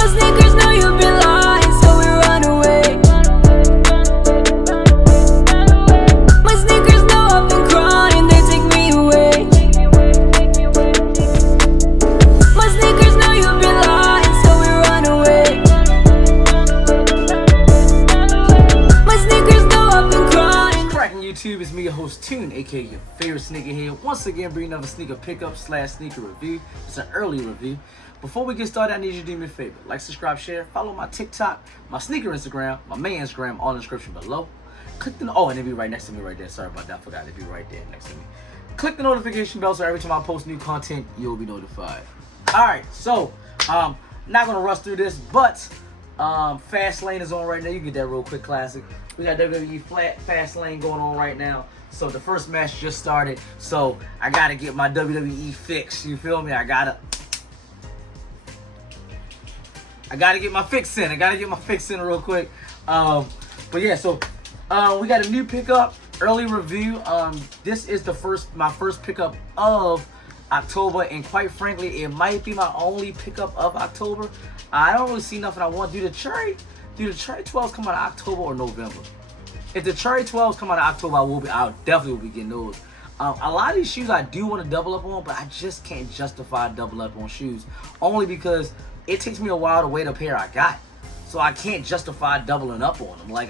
My sneakers know you've been lying, so we run away. My sneakers know I've been crying, they take me away. My sneakers know you've been lying, so we run away. My sneakers know I've been crying. Cracking YouTube, it's me, your host Toon, aka your favorite sneakerhead. Once again, bringing another sneaker pickup / sneaker review. It's an early review. Before we get started, I need you to do me a favor. Like, subscribe, share, follow my TikTok, my sneaker Instagram, my main Instagram, all in the description below. Click the, oh, and it'll be right next to me right there. Sorry about that, I forgot it'll be right there next to me. Click the notification bell so every time I post new content, you'll be notified. Alright, so, not gonna rush through this, but Fast Lane is on right now. You can get that real quick classic. We got WWE Fast Lane going on right now. So the first match just started. So I gotta get my WWE fix. You feel me? I gotta get my fix in. I gotta get my fix in real quick. But yeah, so we got a new pickup, early review. This is my first pickup of October, and quite frankly, it might be my only pickup of October. I don't really see nothing I want. Do the cherry 12s come out of October or November? If the cherry 12s come out of October, I definitely will be getting those. A lot of these shoes I do want to double up on, but I just can't justify double up on shoes, only because it takes me a while to wear the pair I got, so I can't justify doubling up on them. Like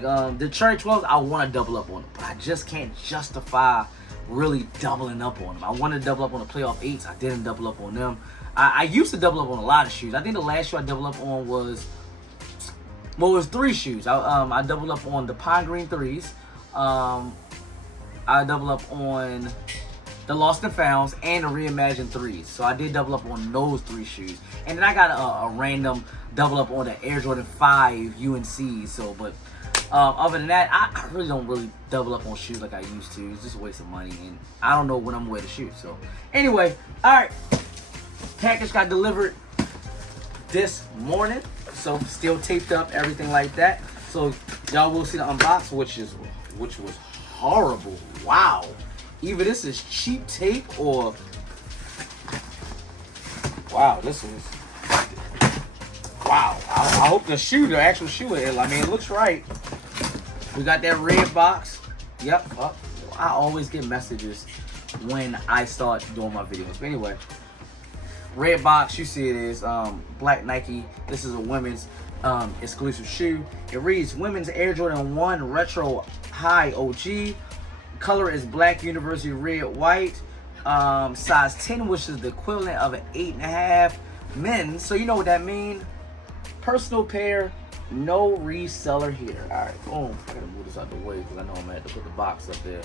the cherry 12s, I want to double up on them, but I just can't justify really doubling up on them. I wanted to double up on the playoff 8s. I didn't double up on them. I used to double up on a lot of shoes. I think the last shoe I doubled up on was, well, it was 3 shoes. I doubled up on the Pine Green 3s. I doubled up on the Lost and Founds and the Reimagined 3s. So I did double up on those 3 shoes. And then I got a random double up on the Air Jordan 5 UNC. So, but other than that, I really don't double up on shoes like I used to. It's just a waste of money, and I don't know when I'm going to wear the shoes. So anyway, all right. Package got delivered this morning, so still taped up, everything like that. So y'all will see the unbox, which was horrible. Wow, either this is cheap tape or wow, this was wow. I hope the actual shoe, I mean, it looks right. We got that red box. Yep. I always get messages when I start doing my videos. But anyway. Red box, you see it is black Nike. This is a women's exclusive shoe. It reads Women's Air Jordan 1 Retro High OG. Color is black, university red, white. Size 10, which is the equivalent of an 8.5 men's. So you know what that means. Personal pair, no reseller here. All right, boom. I gotta move this out the way because I know I'm gonna have to put the box up there.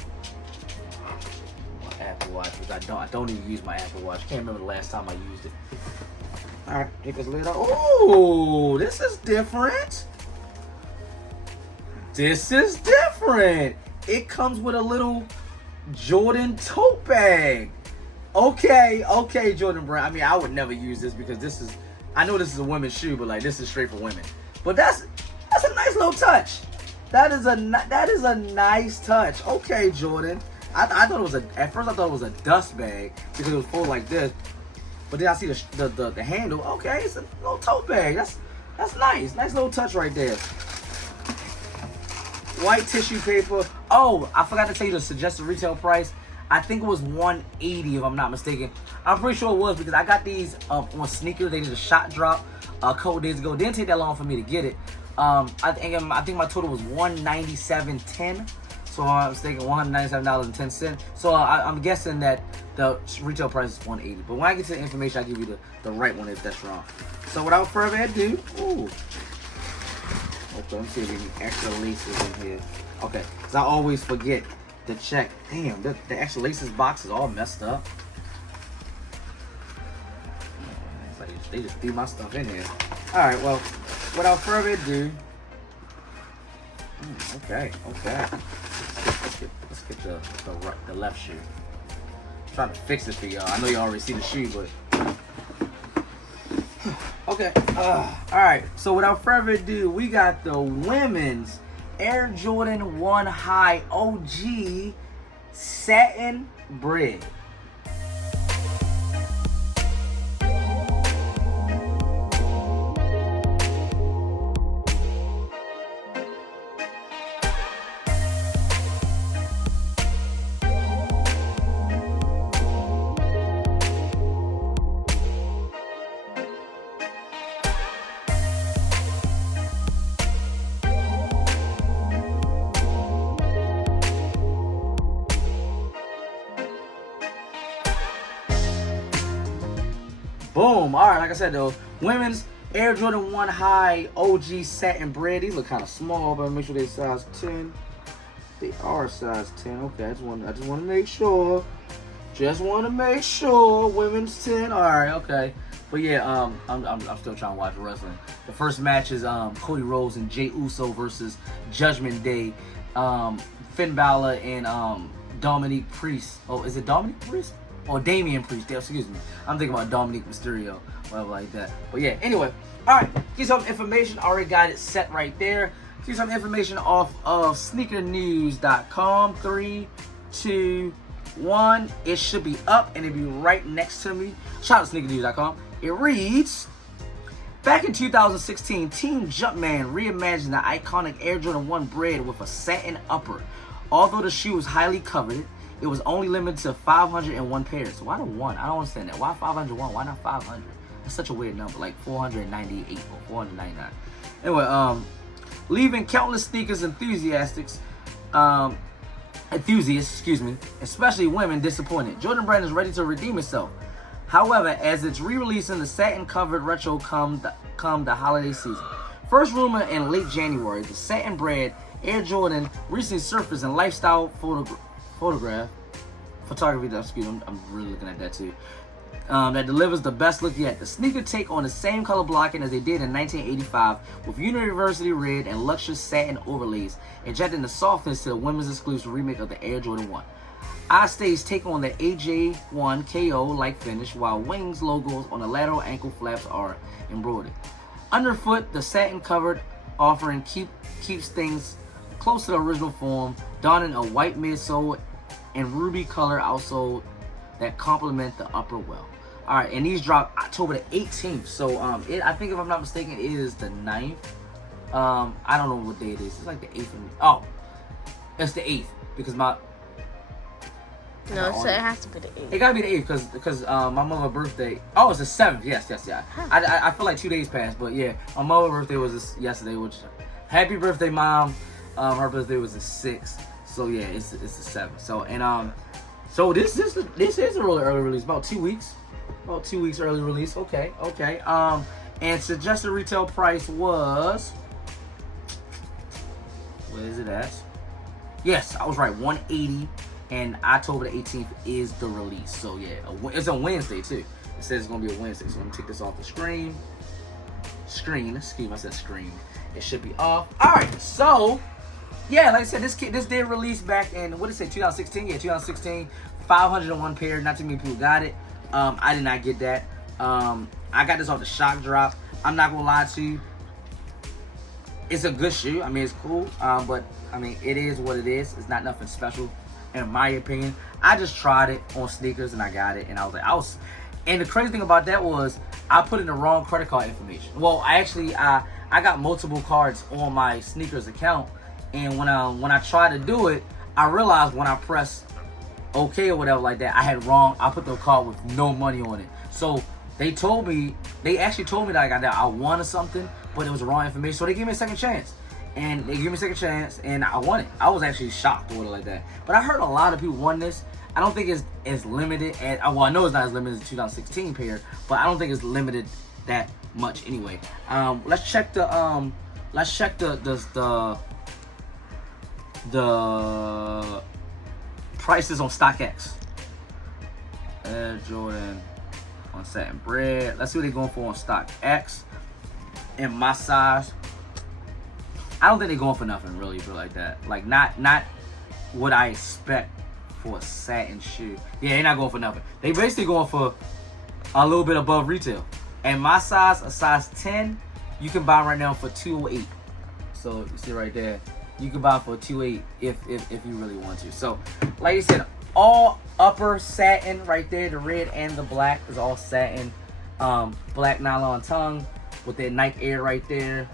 Apple Watch, because I don't even use my Apple Watch. Can't remember the last time I used it. All right, take this lid off. Oh, this is different. This is different. It comes with a little Jordan tote bag. Okay, Jordan Brand. I mean, I would never use this because this is, I know this is a women's shoe, but like this is straight for women. But that's a nice little touch. That is a nice touch. Okay, Jordan. I thought it was at first I thought it was a dust bag because it was full like this, but then I see the handle. Okay, it's a little tote bag. That's nice little touch right there. White tissue paper. Oh, I forgot to tell you the suggested retail price. I think it was $180 if I'm not mistaken. I'm pretty sure it was because I got these on sneakers. They did a shot drop a couple days ago. It didn't take that long for me to get it. I think my total was $197.10. So I'm mistaken, $197.10. So I'm guessing that the retail price is $180. But when I get to the information, I'll give you the right one if that's wrong. So without further ado, ooh. Okay, let me see if there's any extra laces in here. Okay, because I always forget to check. Damn, the extra laces box is all messed up. They just threw my stuff in here. All right, well, without further ado, okay. Let's get the left shoe. I'm trying to fix it for y'all. I know you already see the shoe, but okay. All right. So without further ado, we got the women's Air Jordan 1 High OG Satin Bred. Boom. All right, like I said though, women's Air Jordan 1 High OG Satin Bred. These look kind of small, but make sure they size 10. They are size 10. Okay, I just want to make sure. Just want to make sure. Women's 10. All right, okay. But yeah, I'm still trying to watch wrestling. The first match is Cody Rhodes and Jey Uso versus Judgment Day. Finn Balor and Dominique Priest. Oh, is it Dominique Priest? Or Damian Priest. Excuse me. I'm thinking about Dominique Mysterio. Whatever like that. But yeah, anyway. Alright. Here's some information. Already got it set right there. Here's some information off of sneakernews.com. 3, 2, 1. It should be up and it'll be right next to me. Shout out to sneakernews.com. It reads, back in 2016, Team Jumpman reimagined the iconic Air Jordan 1 Bred with a satin upper. Although the shoe was highly coveted, it was only limited to 501 pairs. So why the 1? I don't understand that. Why 501? Why not 500? That's such a weird number, like 498 or 499. Anyway, leaving countless sneakers enthusiasts, especially women, disappointed. Jordan Brand is ready to redeem itself. However, as it's re-releasing the satin-covered retro come the holiday season. First rumor in late January, the Satin Bred Air Jordan recently surfaced in lifestyle photography. I'm really looking at that too. That delivers the best look yet. The sneaker take on the same color blocking as they did in 1985 with University Red and luxurious satin overlays, injecting the softness to the women's exclusive remake of the Air Jordan 1. Eye-stays take on the AJ1 KO-like finish, while Wings logos on the lateral ankle flaps are embroidered. Underfoot, the satin-covered offering keeps things close to the original form, donning a white midsole and ruby color outsole that complement the upper well. All right, and these drop October the 18th. So I think if I'm not mistaken, it is the 9th. I don't know what day it is. It's like the 8th. Oh, it's the 8th because my. No, so it has to be the 8th. It gotta be the 8th because my mother's birthday. Oh, it's the 7th. Yes. Huh. I feel like 2 days passed, but yeah, my mother's birthday was yesterday. Which, happy birthday, mom. Her birthday was the 6th. So yeah, it's the 7th. So and so this is a really early release. About 2 weeks. About 2 weeks early release. Okay. And suggested retail price was. Where is it at? Yes, I was right. $180. And October the 18th is the release. So yeah, it's a Wednesday too. It says it's gonna be a Wednesday. So let me take this off the screen. Excuse me, I said screen. It should be off. All right. So yeah, like I said, this did release back in, what did it say, 2016? Yeah, 2016. 501 pair. Not too many people got it. I did not get that. I got this off the Shock Drop. I'm not gonna lie to you. It's a good shoe. I mean, it's cool. But I mean, it is what it is. It's not nothing special. In my opinion, I just tried it on sneakers and I got it, and I was like, and the crazy thing about that was I put in the wrong credit card information. Well, I got multiple cards on my sneakers account, and when I tried to do it, I realized when I pressed OK or whatever like that, I put the card with no money on it. So they actually told me that I won or something, but it was the wrong information. So they gave me a second chance. And they gave me a second chance, and I won it. I was actually shocked or whatever like that. But I heard a lot of people won this. I don't think it's as limited as, well, I know it's not as limited as 2016 pair, but I don't think it's limited that much anyway. Let's check the prices on StockX. Air Jordan on Satin Bred. Let's see what they're going for on StockX. In my size. I don't think they're going for nothing really, feel like that. Like not what I expect for a satin shoe. Yeah, they're not going for nothing. They basically going for a little bit above retail. And my size, a size 10, you can buy right now for $208. So you see right there, you can buy for $208 if you really want to. So like I said, all upper satin right there. The red and the black is all satin. Black nylon tongue with that Nike Air right there.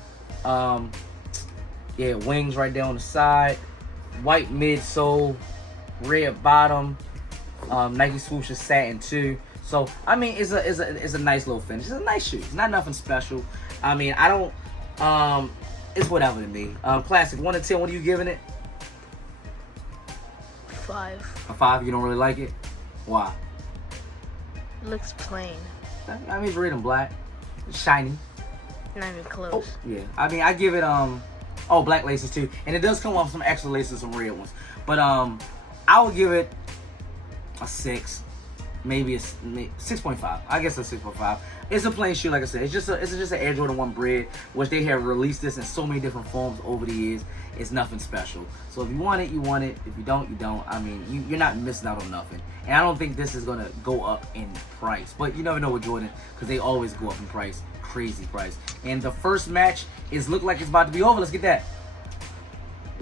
Yeah, Wings right there on the side. White midsole, red bottom. Nike swoosh is satin too. So I mean, it's a nice little finish. It's a nice shoe. It's not nothing special. I mean, I don't. It's whatever to me. Classic 1 to 10. What are you giving it? 5. A 5. You don't really like it? Why? It looks plain. I mean, it's red and black. It's shiny. Not even close. Oh, yeah. I mean, I give it, oh, black laces too. And it does come off some extra laces, some red ones. But, I would give it a 6. Maybe a 6.5. I guess a 6.5. It's a plain shoe, like I said. It's just an Air Jordan 1 Bred, which they have released this in so many different forms over the years. It's nothing special. So if you want it, you want it. If you don't, you don't. I mean, you're not missing out on nothing. And I don't think this is gonna go up in price. But you never know with Jordan, because they always go up in price. Crazy price. And the first match look like it's about to be over. Let's get that.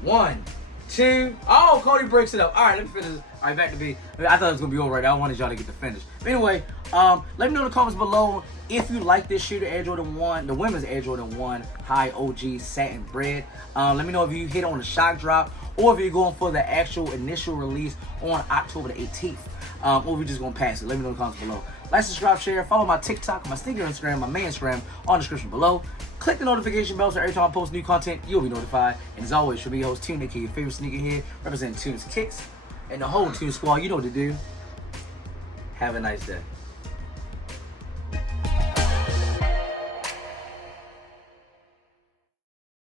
1, 2. Oh, Cody breaks it up. All right, let me finish this. All right, back to B. I thought it was gonna be over right now. I wanted y'all to get the finish. But anyway, let me know in the comments below if you like this shoe, the Air Jordan 1, the women's Air Jordan 1 High OG Satin Bred. Let me know if you hit on the shock drop, or if you're going for the actual initial release on October the 18th, or if you're just gonna pass it. Let me know in the comments below. Like, subscribe, share, follow my TikTok, my sneaker Instagram, my main Instagram on the description below. Click the notification bell so every time I post new content, you'll be notified. And as always, should be your host, Tune, aka your favorite sneakerhead, representing Tune's Kicks and the whole Tune Squad. You know what to do. Have a nice day.